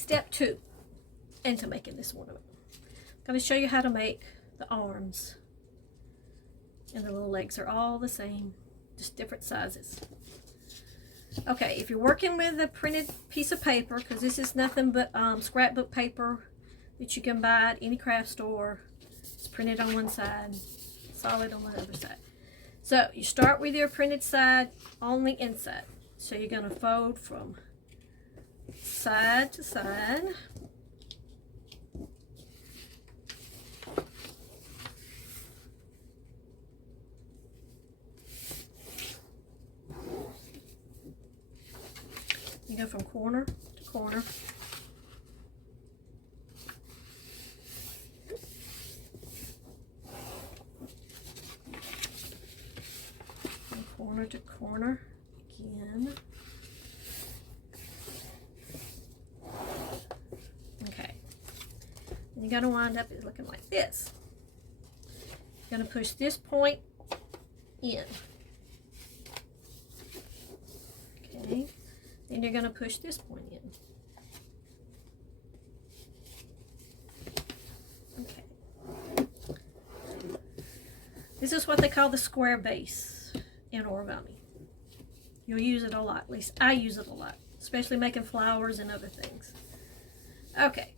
Step 2 into making this ornament. I'm going to show you how to make the arms, and the little legs are all the same, just different sizes. Okay, if you're working with a printed piece of paper, because this is nothing but scrapbook paper that you can buy at any craft store. It's printed on one side, solid on the other side. So you start with your printed side on the inside. So you're going to fold from side to side. You go from corner to corner. From corner to corner again. Okay. And you're going to wind up looking like this. You're going to push this point in. Okay. Then you're going to push this point in. Okay. This is what they call the square base in origami. You'll use it a lot. At least I use it a lot, especially making flowers and other things. Okay.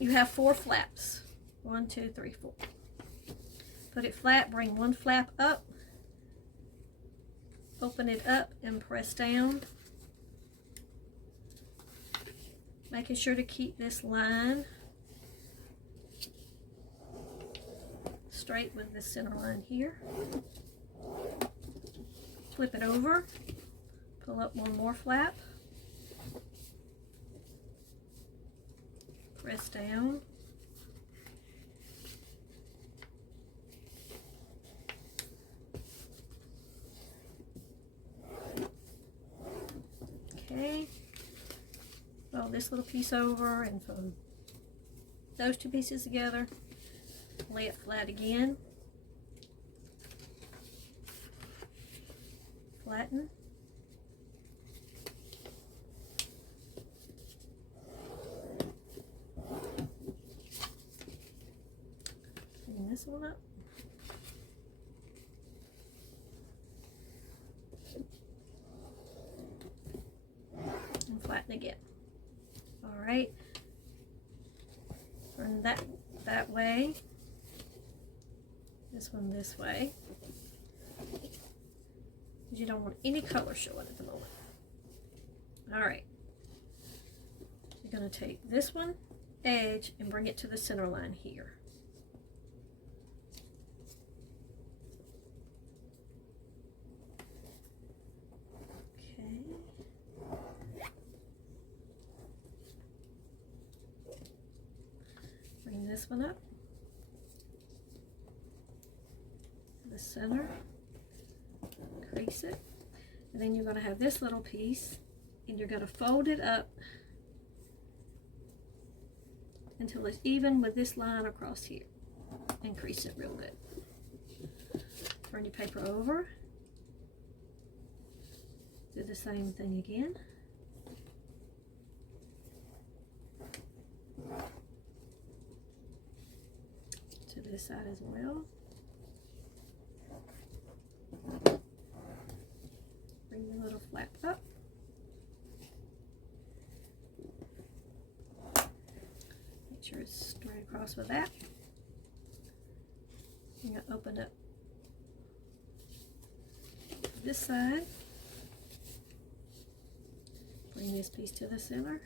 You have 4 flaps. 1, 2, 3, 4. Put it flat. Bring one flap up. Open it up and press down. Making sure to keep this line straight with the center line here. Flip it over, pull up one more flap, press down, okay. Fold this little piece over and fold those 2 pieces together. Lay it flat again. Flatten. Bring this one up. And flatten again. Alright, turn that way, this one this way, because you don't want any color showing at the moment. Alright, you're going to take this one edge and bring it to the center line here. Bring this one up to the center, crease it, and then you're going to have this little piece, and you're going to fold it up until it's even with this line across here, and crease it real good. Turn your paper over, do the same thing again. To this side as well. Bring the little flap up. Make sure it's straight across with that. I'm going to open up this side. Bring this piece to the center.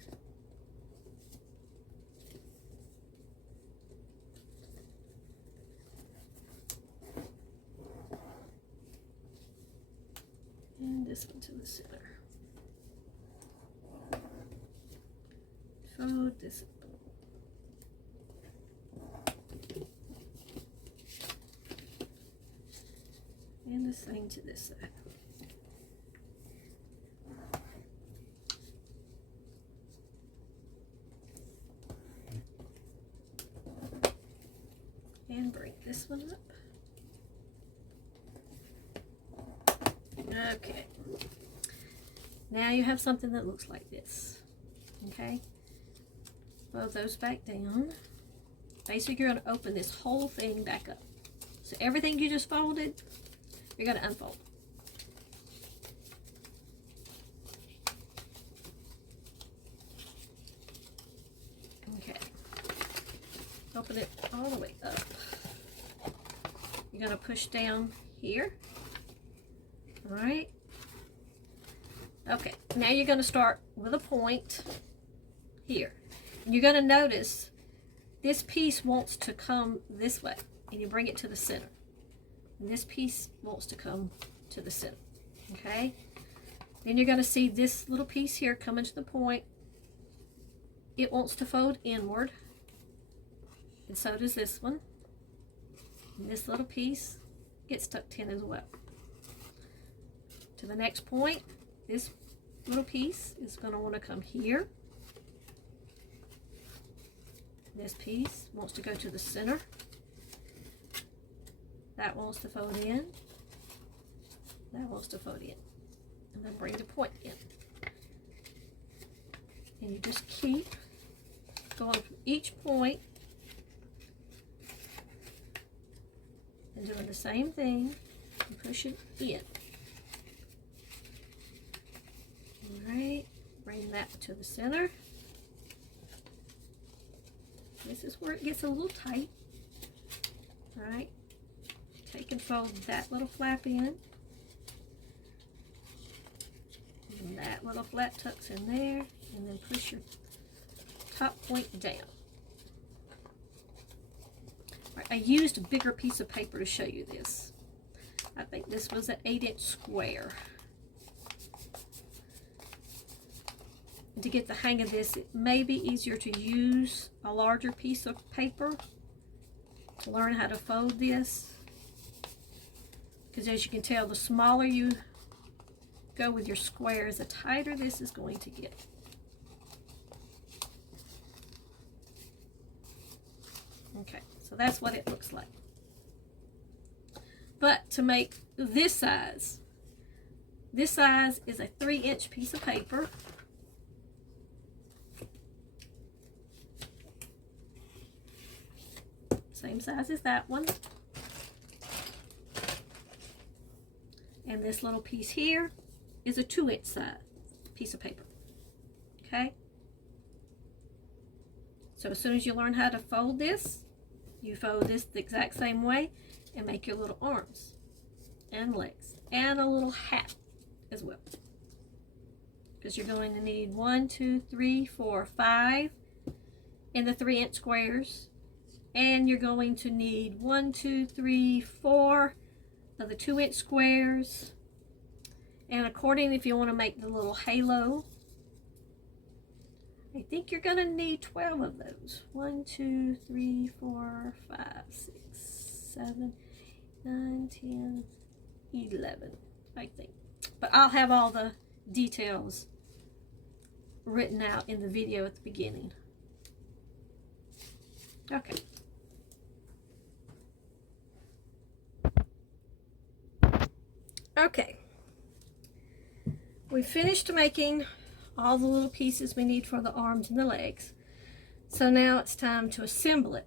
And this one to the center. Fold this up. And the same to this side. And bring this one up. Okay, now you have something that looks like this. Okay, Fold those back down. Basically, you're going to open this whole thing back up. So everything you just folded, you're going to unfold. Okay. Open it all the way up. You're going to push down here. All right. Okay. Now you're going to start with a point here. And you're going to notice this piece wants to come this way. And you bring it to the center. And this piece wants to come to the center. Okay? Then you're going to see this little piece here coming to the point. It wants to fold inward. And so does this one. And this little piece gets tucked in as well. To the next point, this little piece is going to want to come here. This piece wants to go to the center. That wants to fold in. That wants to fold in. And then bring the point in. And you just keep going from each point and doing the same thing and push it in. Alright, bring that to the center. This is where it gets a little tight. Alright, take and fold that little flap in. And that little flap tucks in there, and then push your top point down. Right, I used a bigger piece of paper to show you this. I think this was an 8-inch square. To get the hang of this, it may be easier to use a larger piece of paper to learn how to fold this. Because as you can tell, the smaller you go with your squares, the tighter this is going to get. Okay, so that's what it looks like. But to make this size is a 3-inch piece of paper. Same size as that one. And this little piece here is a 2-inch size piece of paper. Okay? So as soon as you learn how to fold this, you fold this the exact same way and make your little arms and legs and a little hat as well. Because you're going to need 1, 2, 3, 4, 5 in the 3-inch squares. And you're going to need 1, 2, 3, 4 of the 2-inch squares. And according, if you want to make the little halo, I think you're going to need 12 of those. 1, 2, 3, 4, 5, 6, 7, 9, 10, 11, I think. But I'll have all the details written out in the video at the beginning. Okay. Okay. We finished making all the little pieces we need for the arms and the legs. So now it's time to assemble it.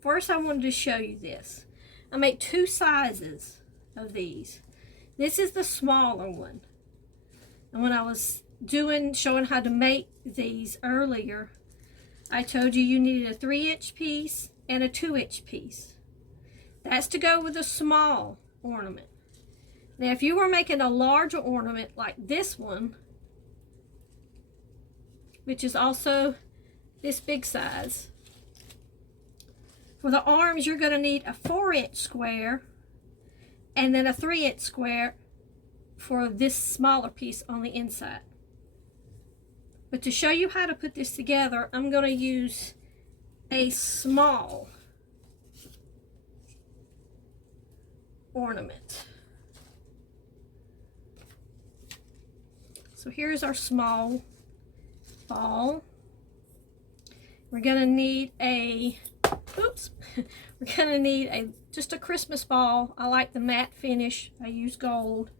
First, I wanted to show you this. I make 2 sizes of these. This is the smaller one. And when I was showing how to make these earlier, I told you needed a 3-inch piece and a 2-inch piece. That's to go with a small ornament. Now, if you were making a larger ornament like this one, which is also this big size, for the arms, you're going to need a 4-inch square and then a 3-inch square for this smaller piece on the inside. But to show you how to put this together, I'm going to use a small ornament. So here's our small ball. We're going to need just a Christmas ball. I like the matte finish. I use gold.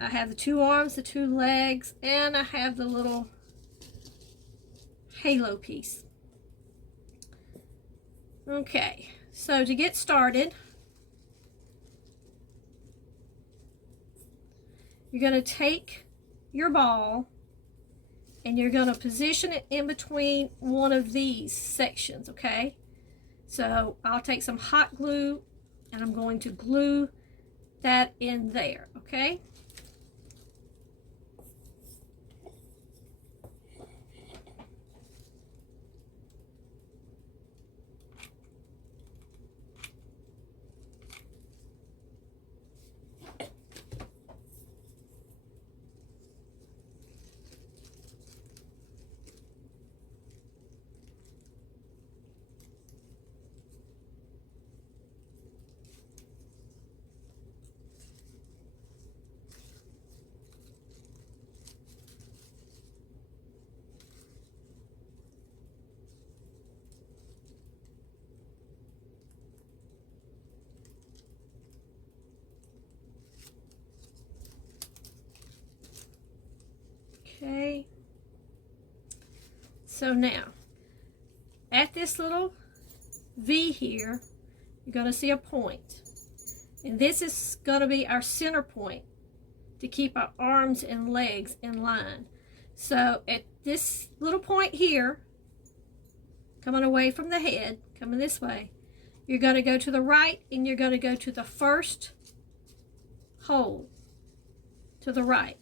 I have the 2 arms, the 2 legs, and I have the little halo piece. Okay, so to get started, you're going to take your ball and you're going to position it in between one of these sections, okay? So I'll take some hot glue and I'm going to glue that in there, okay? Okay, so now at this little V here, you're going to see a point, and this is going to be our center point to keep our arms and legs in line. So at this little point here, coming away from the head, coming this way, you're going to go to the right and you're going to go to the first hole to the right.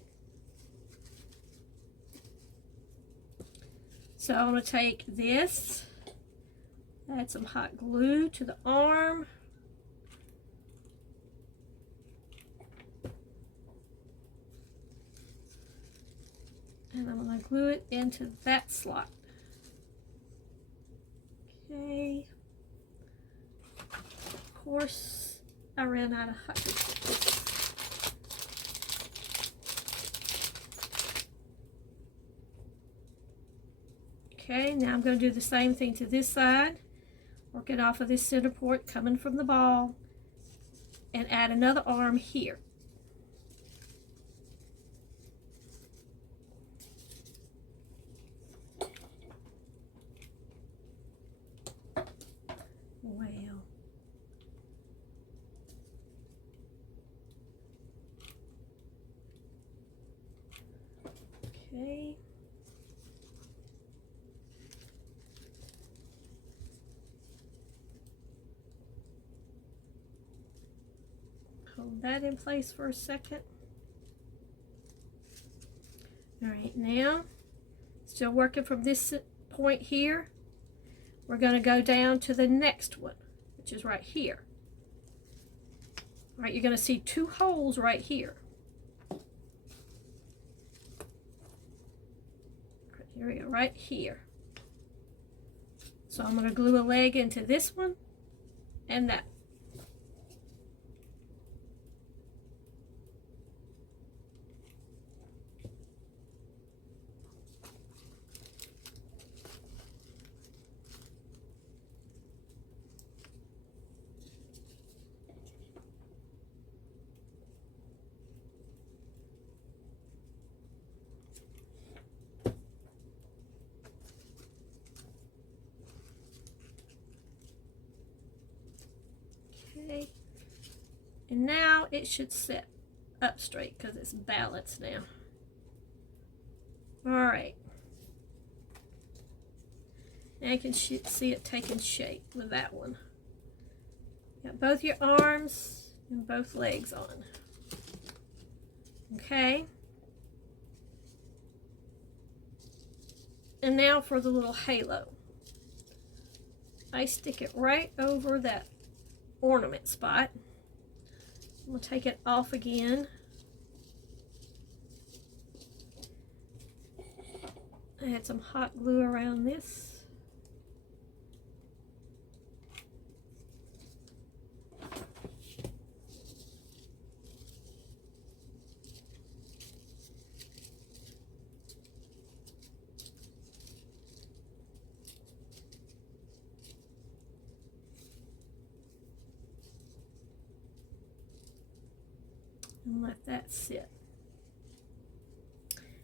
So I'm going to take this, add some hot glue to the arm. And I'm going to glue it into that slot. Okay. Of course, I ran out of hot glue. Okay, now I'm going to do the same thing to this side. Work it off of this center point coming from the ball and add another arm here. Well. Okay. Hold that in place for a second. All right, now, still working from this point here. We're going to go down to the next one, which is right here. All right, you're going to see two holes right here. Here we go, right here. So I'm going to glue a leg into this one and that. Okay, and now it should sit up straight because it's balanced now. All right, now you can see it taking shape with that one. Got both your arms and both legs on. Okay, and now for the little halo. I stick it right over that ornament spot. I'm going to take it off again. I had some hot glue around this. And let that sit.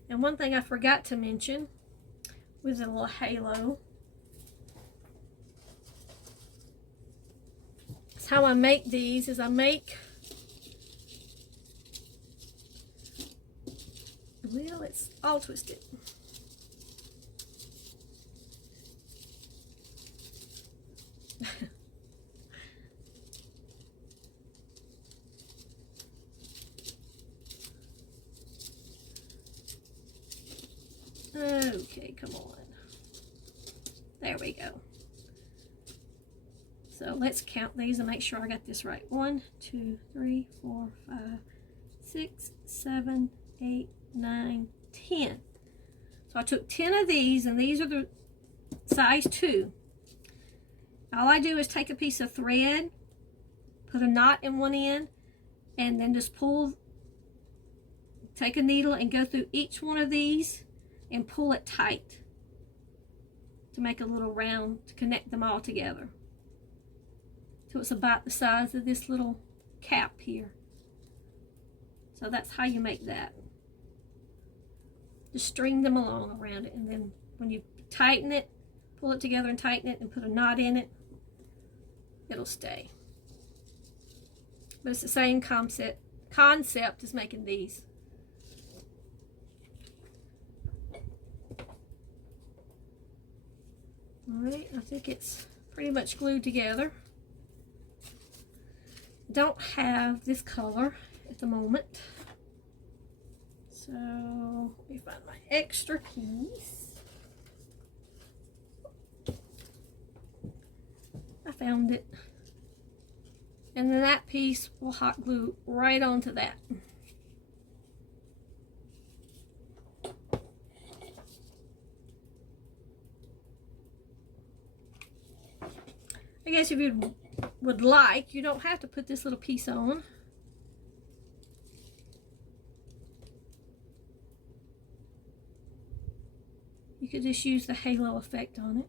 And one thing I forgot to mention, with a little halo. That's how I make these, is I make, well, it's all twisted. Okay, come on. There we go. So let's count these and make sure I got this right. 1, 2, 3, 4, 5, 6, 7, 8, 9, 10. So I took 10 of these, and these are the size 2. All I do is take a piece of thread, put a knot in one end, and then just pull, take a needle and go through each one of these and pull it tight to make a little round to connect them all together. So it's about the size of this little cap here. So that's how you make that. Just string them along around it, and then when you tighten it, pull it together and tighten it and put a knot in it, it'll stay. But it's the same concept as making these. Alright, I think it's pretty much glued together. Don't have this color at the moment. So let me find my extra piece. I found it. And then that piece will hot glue right onto that. I guess if you would like, you don't have to put this little piece on. You could just use the halo effect on it.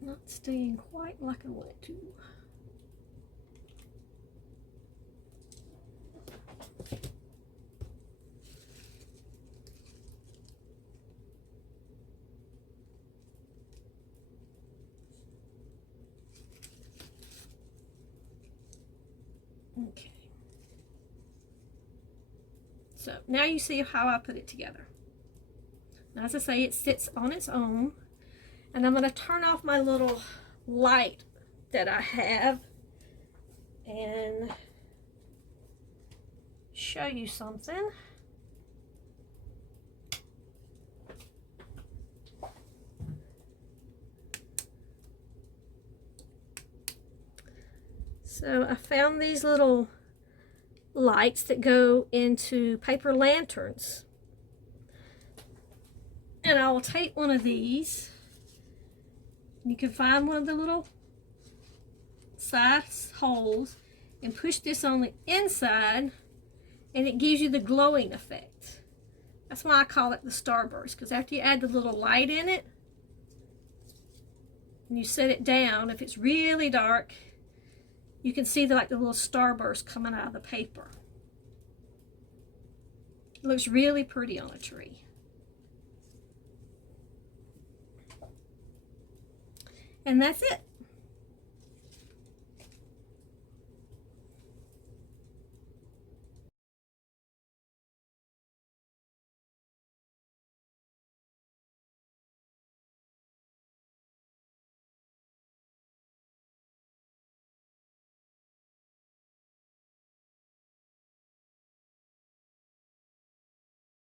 Not staying quite like I want it to. Okay. So now you see how I put it together. Now, as I say, it sits on its own, and I'm going to turn off my little light that I have and show you something. So I found these little lights that go into paper lanterns. And I will take one of these. You can find one of the little side holes and push this on the inside, and it gives you the glowing effect. That's why I call it the Starburst, because after you add the little light in it and you set it down, if it's really dark, you can see the little starburst coming out of the paper. It looks really pretty on a tree. And that's it.